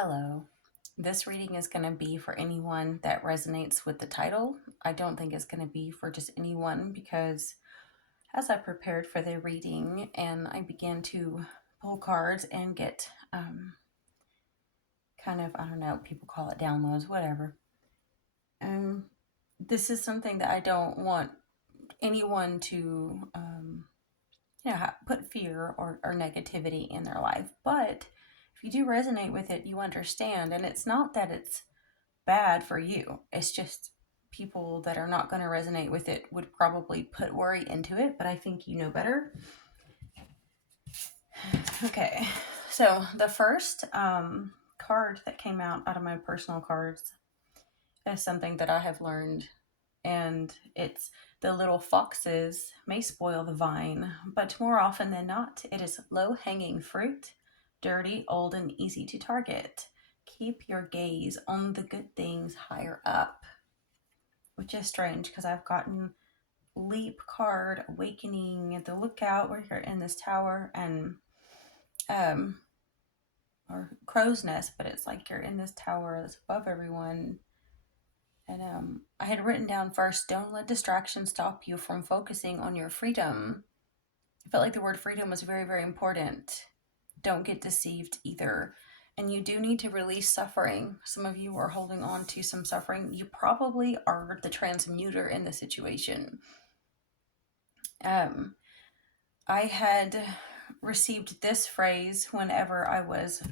Hello. This reading is going to be for anyone that resonates with the title. I don't think it's going to be for just anyone because as I prepared for the reading and I began to pull cards and get kind of, I don't know, people call it downloads, whatever. Um, this is something that I don't want anyone to, put fear or negativity in their life. But if you do resonate with it, you understand. And it's not that it's bad for you. It's just people that are not going to resonate with it would probably put worry into it, but I think you know better. Okay, so the first card that came out of my personal cards is something that I have learned, and it's the little foxes may spoil the vine, but more often than not, it is low hanging fruit, dirty, old, and easy to target. Keep your gaze on the good things higher up, which is strange because I've gotten leap card, awakening, the lookout where you're in this tower, and um or crow's nest, but it's like you're in this tower that's above everyone. And I had written down first, don't let distraction stop you from focusing on your freedom. I felt like the word freedom was very, very important. Don't get deceived either. And you do need to release suffering. Some of you are holding on to some suffering. You probably are the transmuter in the situation. Um, I had received this phrase whenever I was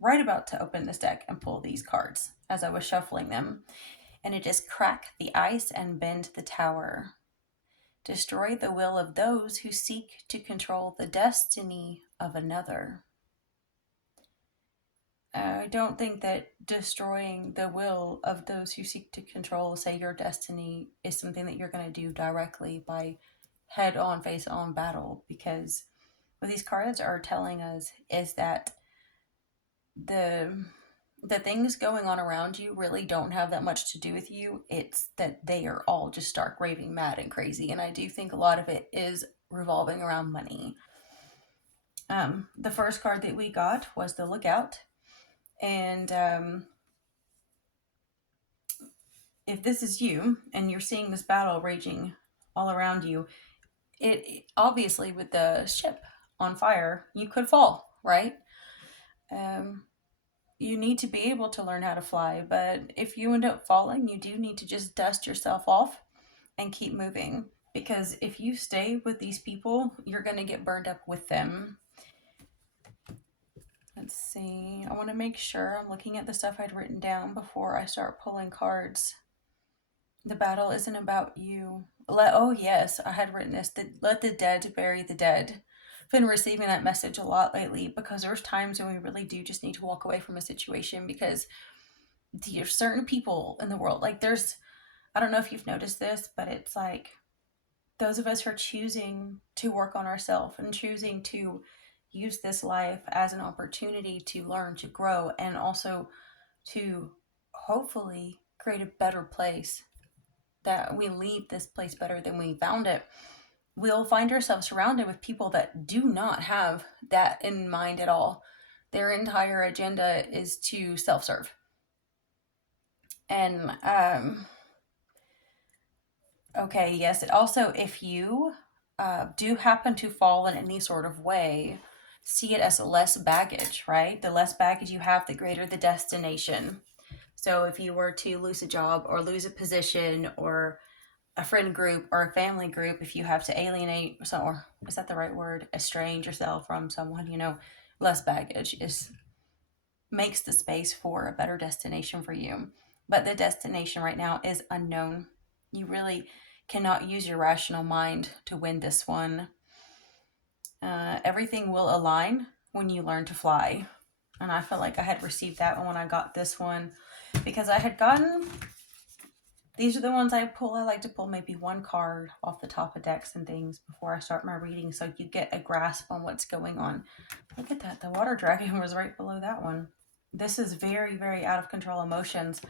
right about to open this deck and pull these cards as I was shuffling them. And it is crack the ice and bend the tower. Destroy the will of those who seek to control the destiny of another. I don't think that destroying the will of those who seek to control, say, your destiny is something that you're going to do directly by head on, face on battle, because what these cards are telling us is that the things going on around you really don't have that much to do with you. It's that they are all just stark raving mad and crazy, and I do think a lot of it is revolving around money. The first card that we got was the lookout, and if this is you and you're seeing this battle raging all around you, it obviously, with the ship on fire, you could fall, right? You need to be able to learn how to fly, but if you end up falling, you do need to just dust yourself off and keep moving, because if you stay with these people, you're going to get burned up with them. Let's see. I want to make sure I'm looking at the stuff I'd written down before I start pulling cards. The battle isn't about you. Oh yes, I had written this. Let the dead bury the dead. I've been receiving that message a lot lately, because there's times when we really do just need to walk away from a situation, because there's certain people in the world, like I don't know if you've noticed this, but it's like those of us who are choosing to work on ourselves and choosing to use this life as an opportunity to learn, to grow, and also to hopefully create a better place, that we leave this place better than we found it. We'll find ourselves surrounded with people that do not have that in mind at all. Their entire agenda is to self-serve. And okay, yes, it also, if you do happen to fall in any sort of way, see it as less baggage, right? The less baggage you have, the greater the destination. So if you were to lose a job or lose a position or a friend group or a family group, if you have to alienate, or is that the right word, estrange yourself from someone, less baggage makes the space for a better destination for you. But the destination right now is unknown. You really cannot use your rational mind to win this one. Everything will align when you learn to fly. And I felt like I had received that when I got this one, because I had gotten, these are the ones I pull. I like to pull maybe one card off the top of decks and things before I start my reading, so you get a grasp on what's going on. Look at that. The water dragon was right below that one. This is very, very out of control emotions.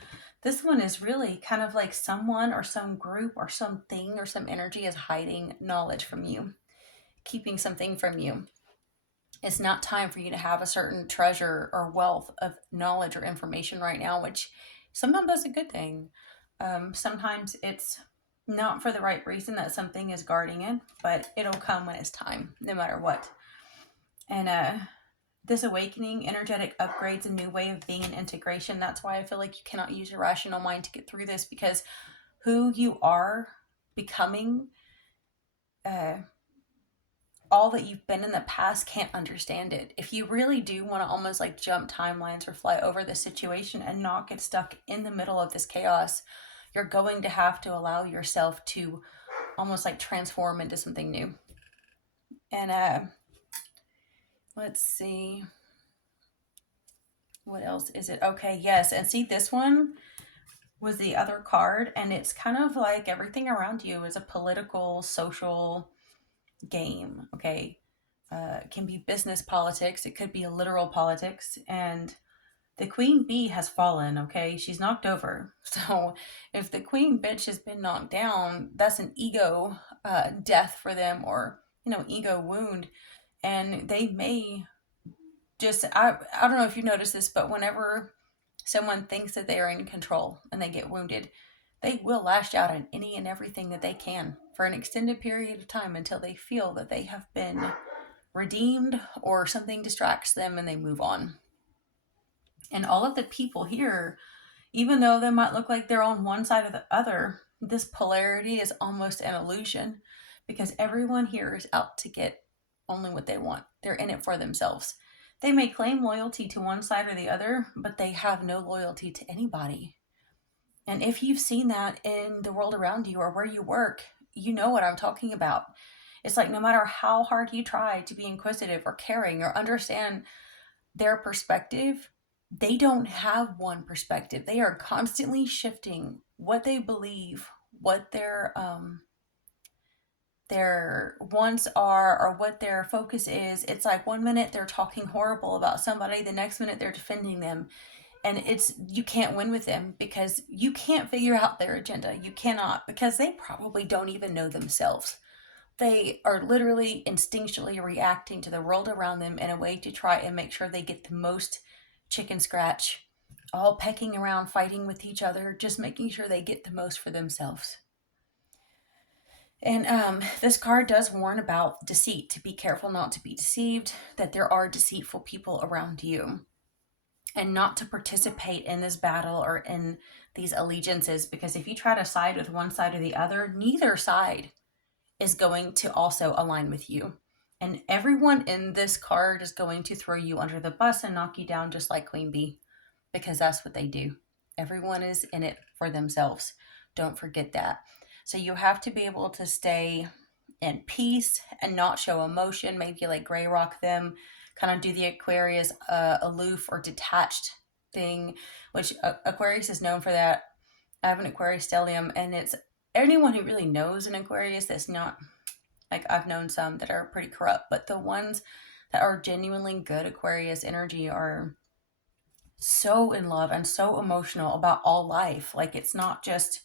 This one is really kind of like someone or some group or something or some energy is hiding knowledge from you, keeping something from you. It's not time for you to have a certain treasure or wealth of knowledge or information right now, which sometimes that's a good thing. Sometimes it's not for the right reason that something is guarding it, but it'll come when it's time, no matter what. And this awakening, energetic upgrades, a new way of being, and integration. That's why I feel like you cannot use your rational mind to get through this, because who you are becoming, uh, all that you've been in the past can't understand it. If you really do want to almost like jump timelines or fly over the situation and not get stuck in the middle of this chaos, you're going to have to allow yourself to almost like transform into something new. And let's see. What else is it? Okay, yes. And see, this one was the other card, and it's kind of like everything around you is a political, social game. Okay. It can be business politics, it could be a literal politics, and the queen bee has fallen. Okay, she's knocked over. So if the queen bitch has been knocked down, that's an ego death for them, or ego wound. And they may just, I don't know if you noticed this, but whenever someone thinks that they are in control and they get wounded, they will lash out at any and everything that they can for an extended period of time until they feel that they have been redeemed or something distracts them and they move on. And all of the people here, even though they might look like they're on one side or the other, this polarity is almost an illusion, because everyone here is out to get only what they want. They're in it for themselves. They may claim loyalty to one side or the other, but they have no loyalty to anybody. And if you've seen that in the world around you or where you work, you know what I'm talking about. It's like no matter how hard you try to be inquisitive or caring or understand their perspective, they don't have one perspective. They are constantly shifting what they believe, what their wants are, or what their focus is. It's like one minute they're talking horrible about somebody, the next minute they're defending them. And you can't win with them because you can't figure out their agenda. You cannot, because they probably don't even know themselves. They are literally instinctually reacting to the world around them in a way to try and make sure they get the most chicken scratch, all pecking around, fighting with each other, just making sure they get the most for themselves. And this card does warn about deceit, to be careful not to be deceived, that there are deceitful people around you, and not to participate in this battle or in these allegiances, because if you try to side with one side or the other, neither side is going to also align with you. And everyone in this card is going to throw you under the bus and knock you down, just like Queen Bee, because that's what they do. Everyone is in it for themselves. Don't forget that. So you have to be able to stay in peace and not show emotion, maybe like gray rock them, kind of do the Aquarius aloof or detached thing, which Aquarius is known for that. I have an Aquarius stellium, and it's anyone who really knows an Aquarius that's not like, I've known some that are pretty corrupt, but the ones that are genuinely good Aquarius energy are so in love and so emotional about all life. Like, it's not just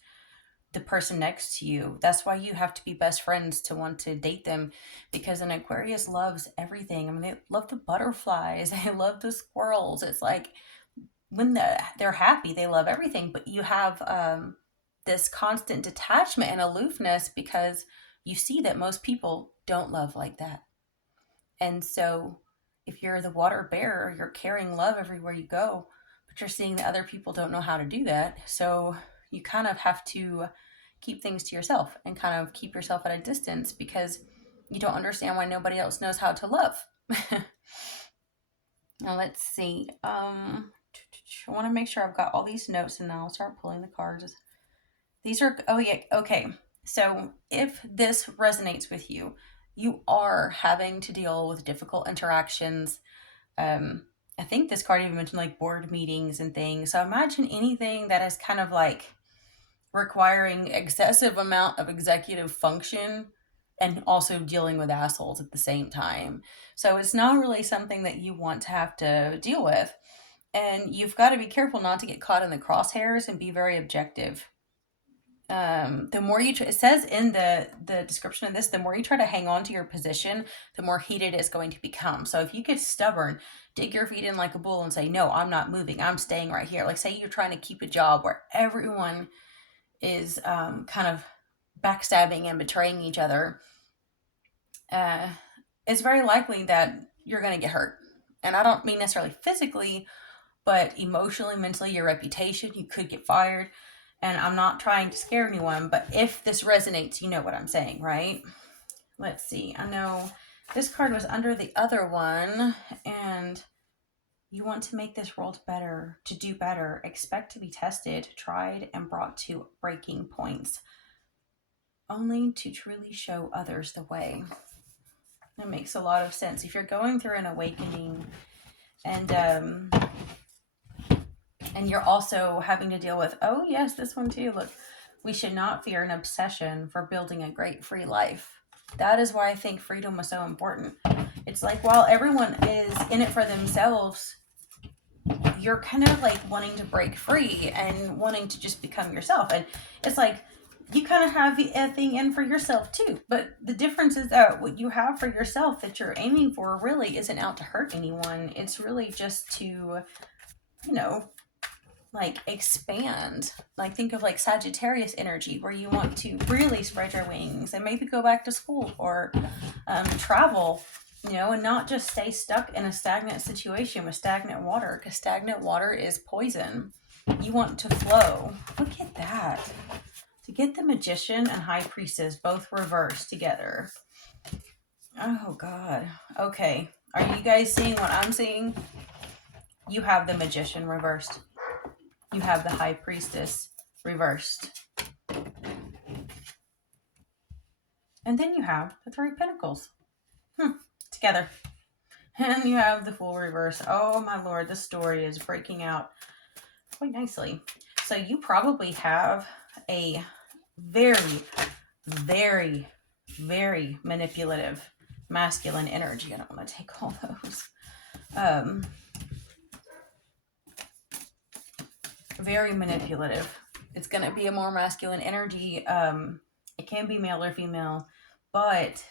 the person next to you. That's why you have to be best friends to want to date them, because an Aquarius loves everything. I mean, they love the butterflies, they love the squirrels. It's like when they're happy, they love everything, but you have this constant detachment and aloofness because you see that most people don't love like that. And so if you're the water bearer, you're carrying love everywhere you go, but you're seeing that other people don't know how to do that. So you kind of have to keep things to yourself and kind of keep yourself at a distance because you don't understand why nobody else knows how to love. Now let's see. I want to make sure I've got all these notes, and then I'll start pulling the cards. These are, oh yeah, okay. So if this resonates with you, you are having to deal with difficult interactions. I think this card even mentioned like board meetings and things. So imagine anything that is kind of like requiring excessive amount of executive function and also dealing with assholes at the same time. So it's not really something that you want to have to deal with. And you've got to be careful not to get caught in the crosshairs and be very objective. The more you it says in the description of this, the more you try to hang on to your position, the more heated it's going to become. So if you get stubborn, dig your feet in like a bull and say, no, I'm not moving, I'm staying right here. Like, say you're trying to keep a job where everyone is kind of backstabbing and betraying each other, it's very likely that you're going to get hurt. And I don't mean necessarily physically, but emotionally, mentally, your reputation, you could get fired. And I'm not trying to scare anyone, but if this resonates, you know what I'm saying, right? Let's see. I know this card was under the other one, and you want to make this world better, to do better. Expect to be tested, tried, and brought to breaking points, only to truly show others the way. It makes a lot of sense. If you're going through an awakening and you're also having to deal with, oh yes, this one too, look, we should not fear an obsession for building a great free life. That is why I think freedom was so important. It's like, while everyone is in it for themselves, you're kind of like wanting to break free and wanting to just become yourself. And it's like, you kind of have a thing in for yourself too. But the difference is that what you have for yourself that you're aiming for really isn't out to hurt anyone. It's really just to, you know, like expand. Like, think of like Sagittarius energy, where you want to really spread your wings and maybe go back to school or travel, you know, and not just stay stuck in a stagnant situation with stagnant water, because stagnant water is poison. You want to flow. Look at that. To get the Magician and High Priestess both reversed together. Oh God. Okay, are you guys seeing what I'm seeing? You have the Magician reversed. You have the High Priestess reversed. And then you have the Three of Pentacles together. And you have the Fool reverse. Oh my Lord, the story is breaking out quite nicely. So you probably have a very, very, very manipulative masculine energy. I don't want to take all those. Very manipulative. It's going to be a more masculine energy. It can be male or female, but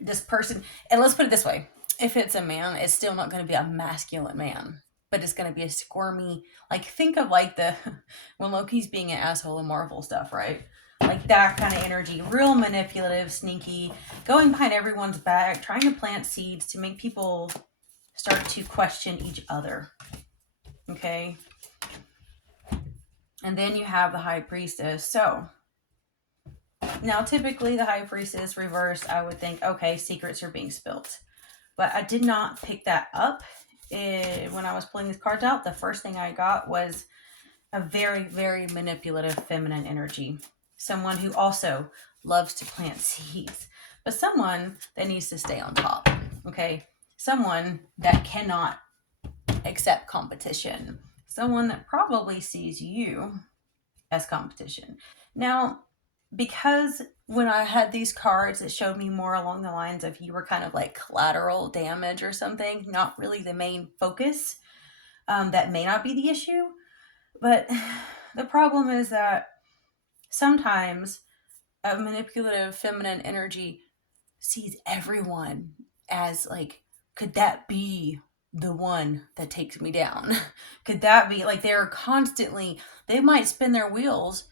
this person, and let's put it this way, if it's a man, it's still not going to be a masculine man, but it's going to be a squirmy, like, think of like the when Loki's being an asshole in Marvel stuff, right? Like that kind of energy, real manipulative, sneaky, going behind everyone's back, trying to plant seeds to make people start to question each other. Okay. And then you have the High Priestess. So now typically the High Priestess reversed, I would think, okay, secrets are being spilt. But I did not pick that up. When I was pulling these cards out, the first thing I got was a very, very manipulative feminine energy. Someone who also loves to plant seeds, but someone that needs to stay on top. Okay. Someone that cannot accept competition. Someone that probably sees you as competition. Now, because when I had these cards, it showed me more along the lines of you were kind of like collateral damage or something, not really the main focus. That may not be the issue, but the problem is that sometimes a manipulative feminine energy sees everyone as like, could that be the one that takes me down? Could that be, like, they're constantly, they might spin their wheels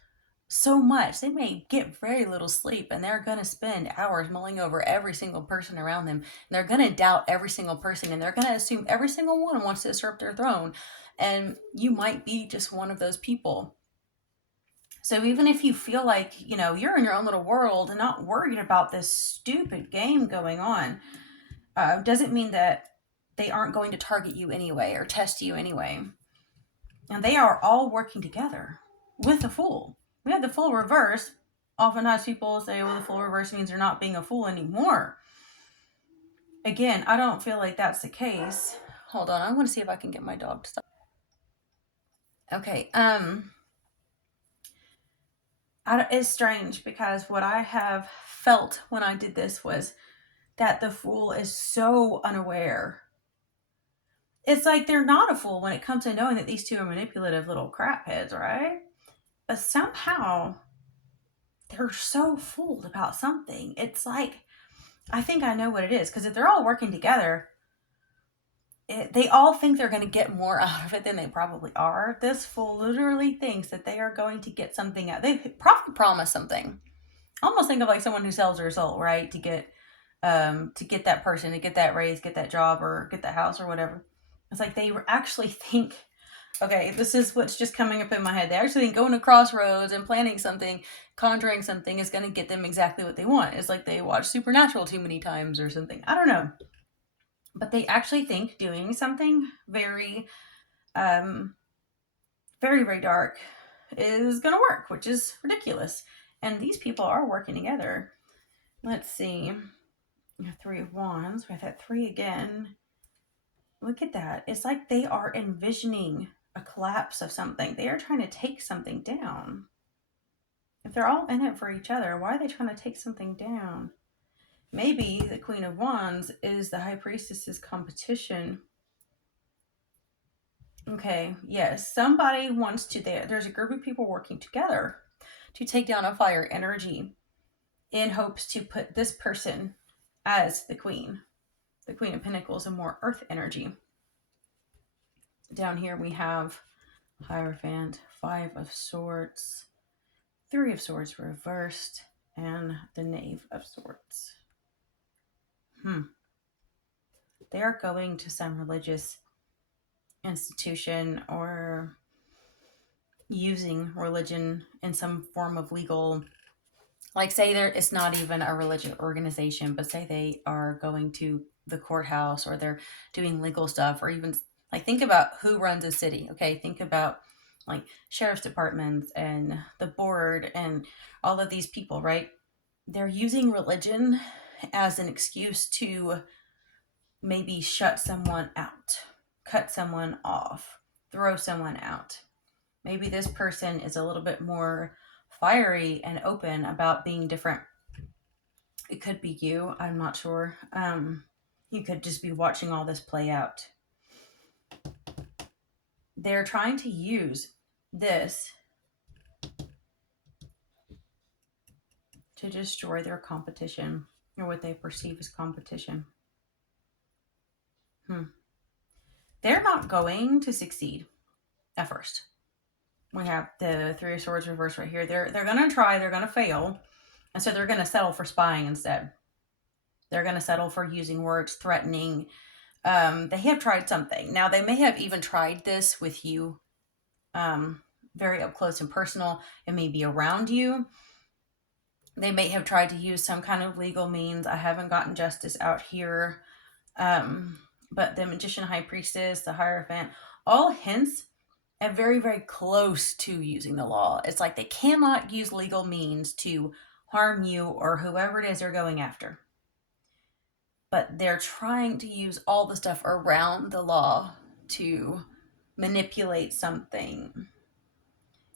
so much, they may get very little sleep, and they're going to spend hours mulling over every single person around them, and they're going to doubt every single person, and they're going to assume every single one wants to usurp their throne, and you might be just one of those people. So even if you feel like, you know, you're in your own little world and not worried about this stupid game going on, doesn't mean that they aren't going to target you anyway or test you anyway. And they are all working together with the Fool. We have the Fool reverse. Oftentimes people say, well, the Fool reverse means they're not being a fool anymore. Again, I don't feel like that's the case. Hold on, I want to see if I can get my dog to stop. Okay, it's strange, because what I have felt when I did this was that the Fool is so unaware. It's like they're not a fool when it comes to knowing that these two are manipulative little crap heads, right? But somehow they're so fooled about something. It's like, I think I know what it is. Because if they're all working together, they all think they're going to get more out of it than they probably are. This fool literally thinks that they are going to get something out. They probably promise something. I almost think of like someone who sells their soul, right? To get that person, to get that raise, get that job, or get that house or whatever. It's like they actually think, okay, this is what's just coming up in my head. They actually think going to crossroads and planning something, conjuring something is going to get them exactly what they want. It's like they watch Supernatural too many times or something. I don't know. But they actually think doing something very, very, very dark is going to work, which is ridiculous. And these people are working together. Let's see. We have 3 of Wands. We have that 3 again. Look at that. It's like they are envisioning a collapse of something. They are trying to take something down. If they're all in it for each other, why are they trying to take something down? Maybe the Queen of Wands is the High Priestess's competition. Okay, yes. Somebody wants to, there's a group of people working together to take down a fire energy in hopes to put this person as the Queen. The Queen of Pentacles, a more earth energy. Down here we have Hierophant, 5 of Swords, 3 of Swords reversed, and the Knave of Swords. They are going to some religious institution or using religion in some form of legal, like say it's not even a religious organization, but say they are going to the courthouse or they're doing legal stuff, or even like think about who runs a city. Okay, think about like sheriff's departments and the board and all of these people, right? They're using religion as an excuse to maybe shut someone out, cut someone off, throw someone out. Maybe this person is a little bit more fiery and open about being different. It could be you. I'm not sure. You could just be watching all this play out. They're trying to use this to destroy their competition, or what they perceive as competition. They're not going to succeed at first. We have the 3 of Swords reversed right here. They're going to try. They're going to fail. And so they're going to settle for spying instead. They're going to settle for using words, threatening. They have tried something. Now, they may have even tried this with you, very up close and personal, and maybe around you. They may have tried to use some kind of legal means. I haven't gotten justice out here. But the Magician, High Priestess, the Hierophant, all hints at very, very close to using the law. It's like they cannot use legal means to harm you or whoever it is they're going after. But they're trying to use all the stuff around the law to manipulate something.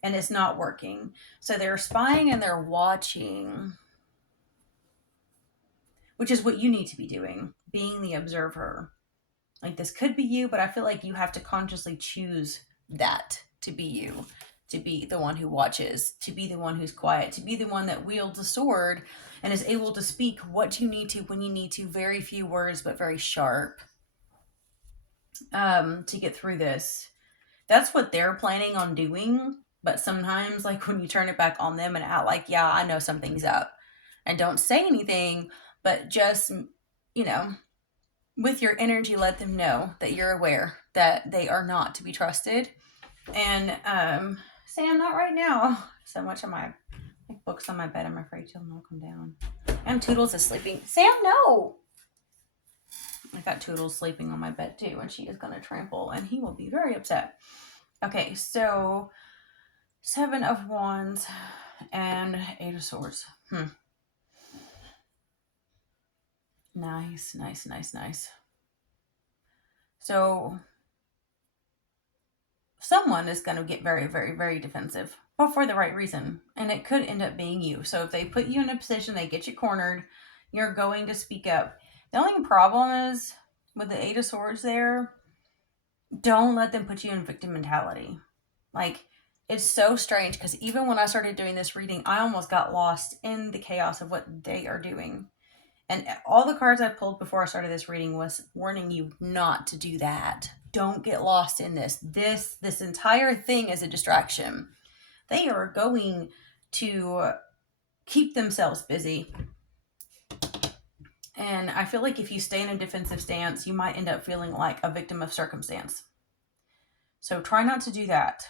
And it's not working. So they're spying and they're watching, which is what you need to be doing, being the observer. Like, this could be you, but I feel like you have to consciously choose that to be you, to be the one who watches, to be the one who's quiet, to be the one that wields a sword and is able to speak what you need to when you need to. Very few words, but very sharp, to get through this. That's what they're planning on doing. But sometimes, like, when you turn it back on them and act like, yeah, I know something's up, and don't say anything, but just, with your energy, let them know that you're aware that they are not to be trusted. And Sam, not right now. So much of my books on my bed, I'm afraid she'll knock them down. And Toodles is sleeping. Sam, no! I got Toodles sleeping on my bed too, and she is going to trample, and he will be very upset. Okay, so 7 of Wands and 8 of Swords. Nice. So someone is going to get very, very, very defensive, but for the right reason. And it could end up being you. So if they put you in a position, they get you cornered, you're going to speak up. The only problem is with the 8 of Swords there, don't let them put you in victim mentality. Like, it's so strange because even when I started doing this reading, I almost got lost in the chaos of what they are doing. And all the cards I pulled before I started this reading was warning you not to do that. Don't get lost in this. This entire thing is a distraction. They are going to keep themselves busy. And I feel like if you stay in a defensive stance, you might end up feeling like a victim of circumstance. So try not to do that.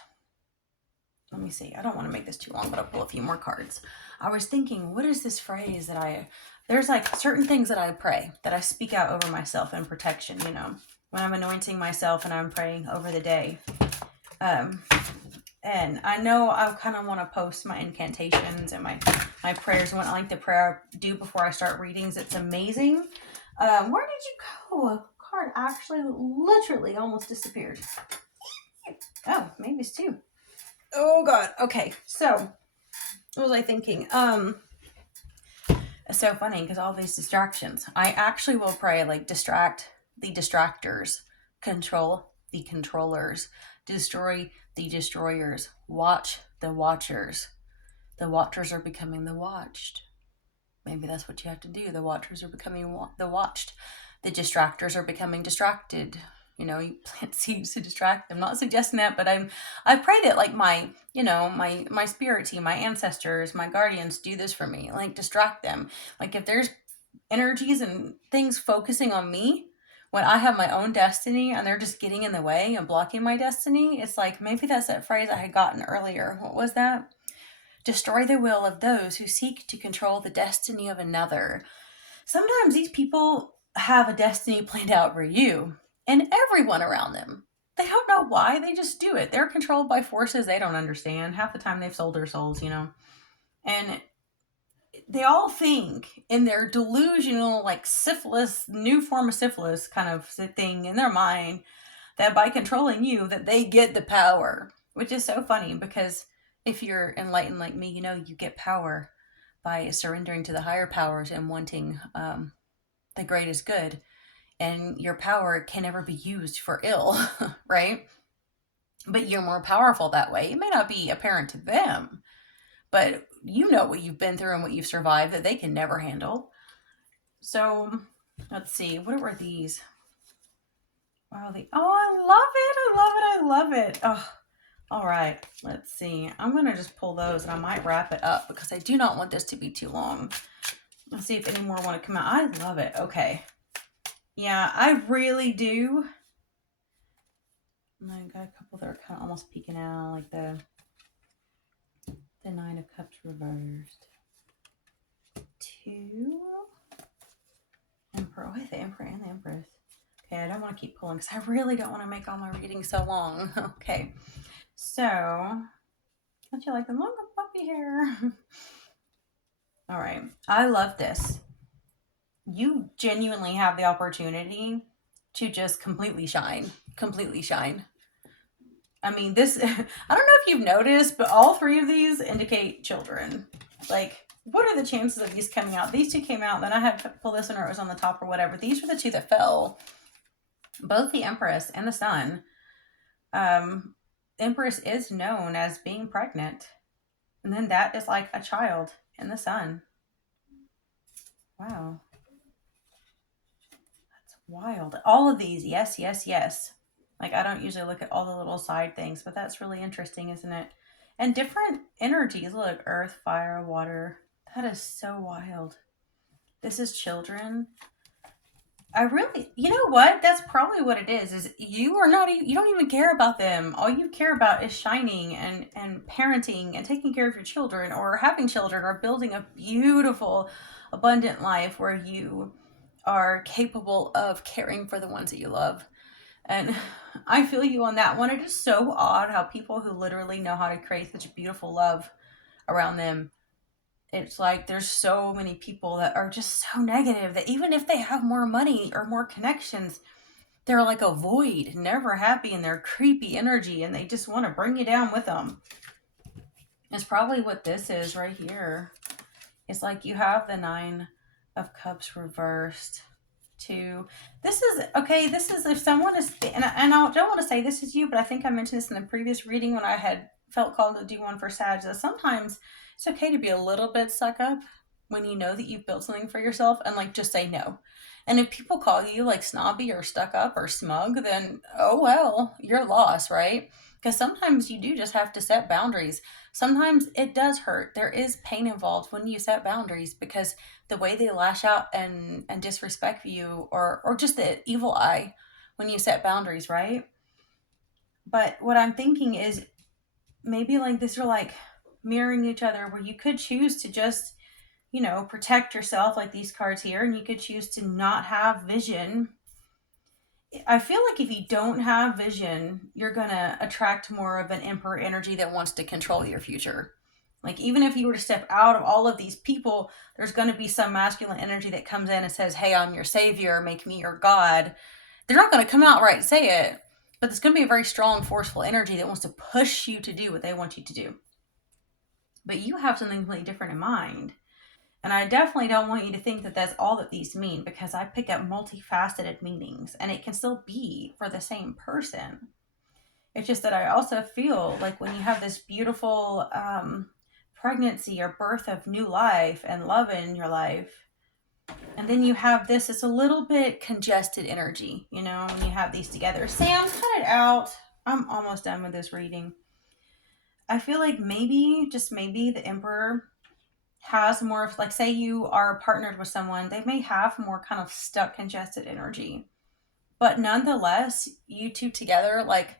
Let me see. I don't want to make this too long, but I'll pull a few more cards. I was thinking, what is this phrase that there's like certain things that I pray, that I speak out over myself in protection, you know, when I'm anointing myself and I'm praying over the day. And I know I kind of want to post my incantations and my prayers and what I like to pray do before I start readings. It's amazing. Where did you go? A card actually literally almost disappeared. Oh, maybe it's two. Oh God. Okay. So what was I thinking? It's so funny because all these distractions. I actually will pray like distract the distractors, control the controllers, destroy the destroyers, watch the watchers. The watchers are becoming the watched. Maybe that's what you have to do. The watchers are becoming the watched. The distractors are becoming distracted. You know, you plant seeds to distract. I'm not suggesting that, but I pray that like my spirit team, my ancestors, my guardians do this for me. Like distract them. Like if there's energies and things focusing on me when I have my own destiny and they're just getting in the way and blocking my destiny, it's like maybe that's that phrase I had gotten earlier. What was that? Destroy the will of those who seek to control the destiny of another. Sometimes these people have a destiny planned out for you and everyone around them. They don't know why, they just do it. They're controlled by forces they don't understand. Half the time they've sold their souls, you know. And they all think in their delusional, like syphilis, new form of syphilis kind of thing in their mind, that by controlling you, that they get the power, which is so funny because if you're enlightened like me, you know you get power by surrendering to the higher powers and wanting the greatest good. And your power can never be used for ill, right? But you're more powerful that way. It may not be apparent to them, but you know what you've been through and what you've survived that they can never handle. So let's see. What were these? Wow. I love it. Oh, all right. Let's see. I'm going to just pull those and I might wrap it up because I do not want this to be too long. Let's see if any more want to come out. I love it. Okay. Yeah, I really do. I got a couple that are kind of almost peeking out, like the Nine of Cups reversed. Two. Emperor. Oh, the Emperor and the Empress. Okay, I don't want to keep pulling because I really don't want to make all my readings so long. Okay, so don't you like the longer puppy hair? All right, I love this. You genuinely have the opportunity to just completely shine. I mean, this, I don't know if you've noticed, but all three of these indicate children. Like, what are the chances of these coming out? These two came out, then I had to pull this one or it was on the top or whatever. These were the two that fell. Both the Empress and the Sun. Empress is known as being pregnant. And then that is like a child in the Sun. Wow. That's wild. All of these, yes, yes, yes. Like, I don't usually look at all the little side things, but that's really interesting, isn't it? And different energies. Look, earth, fire, water. That is so wild. This is children. I really, you know what? That's probably what it is you don't even care about them. All you care about is shining and parenting and taking care of your children or having children or building a beautiful, abundant life where you are capable of caring for the ones that you love. And I feel you on that one. It is so odd how people who literally know how to create such beautiful love around them, it's like there's so many people that are just so negative that even if they have more money or more connections, they're like a void, never happy in their creepy energy, and they just want to bring you down with them. It's probably what this is right here. It's like you have the Nine of Cups reversed. This is if someone is, and I don't want to say this is you, but I think I mentioned this in the previous reading when I had felt called to do one for Sag, that sometimes it's okay to be a little bit stuck up when you know that you've built something for yourself, and like just say no. And if people call you like snobby or stuck up or smug, then oh well, you're lost, right? Because sometimes you do just have to set boundaries. Sometimes it does hurt. There is pain involved when you set boundaries, because the way they lash out and disrespect you, or just the evil eye when you set boundaries, right? But what I'm thinking is maybe like this are like mirroring each other, where you could choose to just, protect yourself like these cards here, and you could choose to not have vision. I feel like if you don't have vision, you're going to attract more of an emperor energy that wants to control your future. Like, even if you were to step out of all of these people, there's going to be some masculine energy that comes in and says, hey, I'm your savior, make me your god. They're not going to come out right and say it, but it's going to be a very strong, forceful energy that wants to push you to do what they want you to do. But you have something completely different in mind. And I definitely don't want you to think that that's all that these mean, because I pick up multifaceted meanings and it can still be for the same person. It's just that I also feel like when you have this beautiful pregnancy or birth of new life and love in your life, and then you have this, it's a little bit congested energy, when you have these together. Sam, cut it out. I'm almost done with this reading. I feel like maybe, just maybe, the Emperor has more of, like, say you are partnered with someone, they may have more kind of stuck, congested energy. But nonetheless, you two together, like,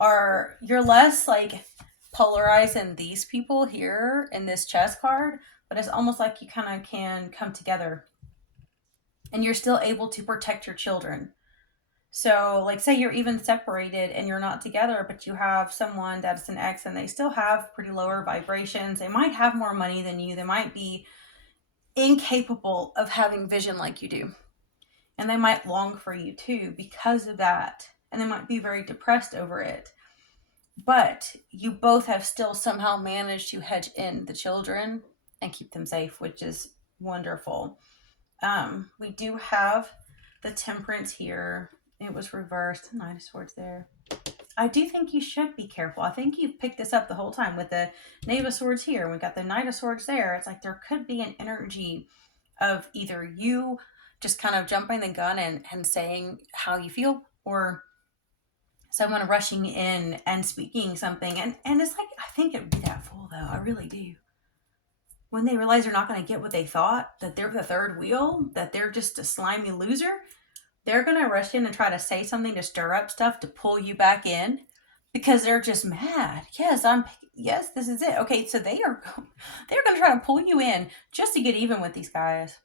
you're less like polarized than these people here in this chess card, but it's almost like you kind of can come together and you're still able to protect your children. So, like, say you're even separated and you're not together, but you have someone that's an ex and they still have pretty lower vibrations. They might have more money than you. They might be incapable of having vision like you do. And they might long for you too because of that. And they might be very depressed over it. But you both have still somehow managed to hedge in the children and keep them safe, which is wonderful. We do have the Temperance here. It was reversed. Nine of Swords there. I do think you should be careful. I think you've picked this up the whole time with the Knave of Swords here. We got the Knight of Swords there. It's like there could be an energy of either you just kind of jumping the gun and saying how you feel, or someone rushing in and speaking something. And it's like, I think it would be that fool, though. I really do. When they realize they're not going to get what they thought, that they're the third wheel, that they're just a slimy loser, they're going to rush in and try to say something to stir up stuff to pull you back in, because they're just mad. Yes, this is it. Okay, so they're going to try to pull you in just to get even with these guys,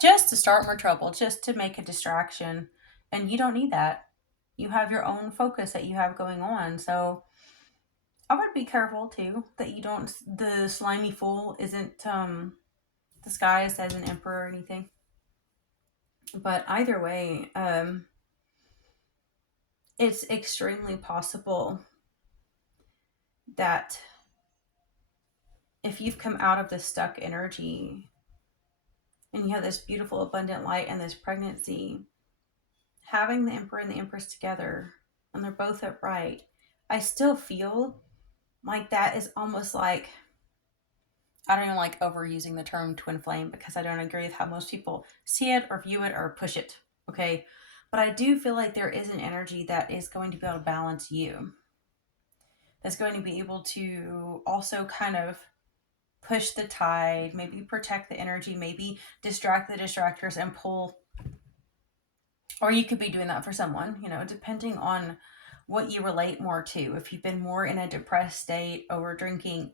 just to start more trouble, just to make a distraction. And you don't need that. You have your own focus that you have going on. So I would be careful too that you don't, the slimy fool isn't disguised as an emperor or anything. But either way, it's extremely possible that if you've come out of this stuck energy and you have this beautiful abundant light and this pregnancy, having the Emperor and the Empress together, and they're both upright, I still feel like that is almost like, I don't even like overusing the term twin flame, because I don't agree with how most people see it or view it or push it, okay? But I do feel like there is an energy that is going to be able to balance you, that's going to be able to also kind of push the tide, maybe protect the energy, maybe distract the distractors and pull. Or you could be doing that for someone, depending on what you relate more to. If you've been more in a depressed state, over drinking,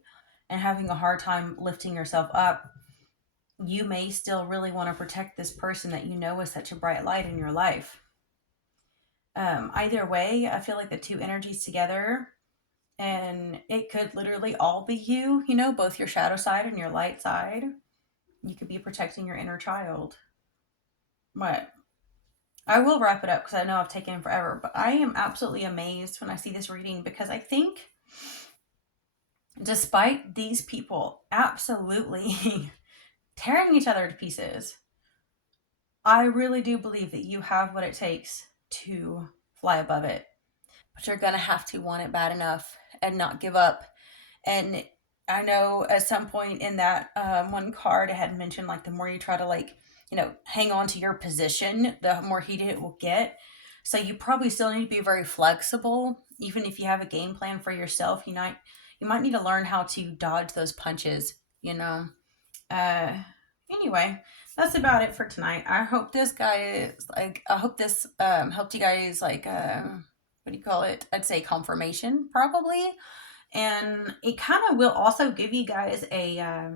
and having a hard time lifting yourself up, you may still really want to protect this person that you know is such a bright light in your life. Either way, I feel like the two energies together, and it could literally all be you, both your shadow side and your light side. You could be protecting your inner child. But I will wrap it up because I know I've taken forever, but I am absolutely amazed when I see this reading, because I think despite these people absolutely tearing each other to pieces, I really do believe that you have what it takes to fly above it. But you're going to have to want it bad enough and not give up And I know at some point in that one card, it had mentioned like the more you try to like, hang on to your position, the more heated it will get. So you probably still need to be very flexible. Even if you have a game plan for yourself, you might need to learn how to dodge those punches, you know. Uh anyway, that's about it for tonight. I hope this helped you guys like what do you call it? I'd say confirmation probably. And it kind of will also give you guys a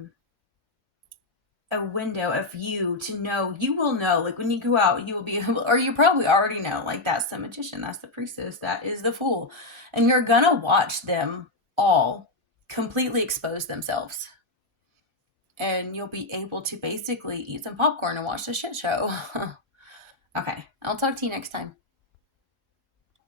window of view to know. You will know, like when you go out, you will be able, or you probably already know, like that's the magician, that's the priestess, that is the fool, and you're gonna watch them all completely expose themselves, and you'll be able to basically eat some popcorn and watch the shit show. Okay, I'll talk to you next time.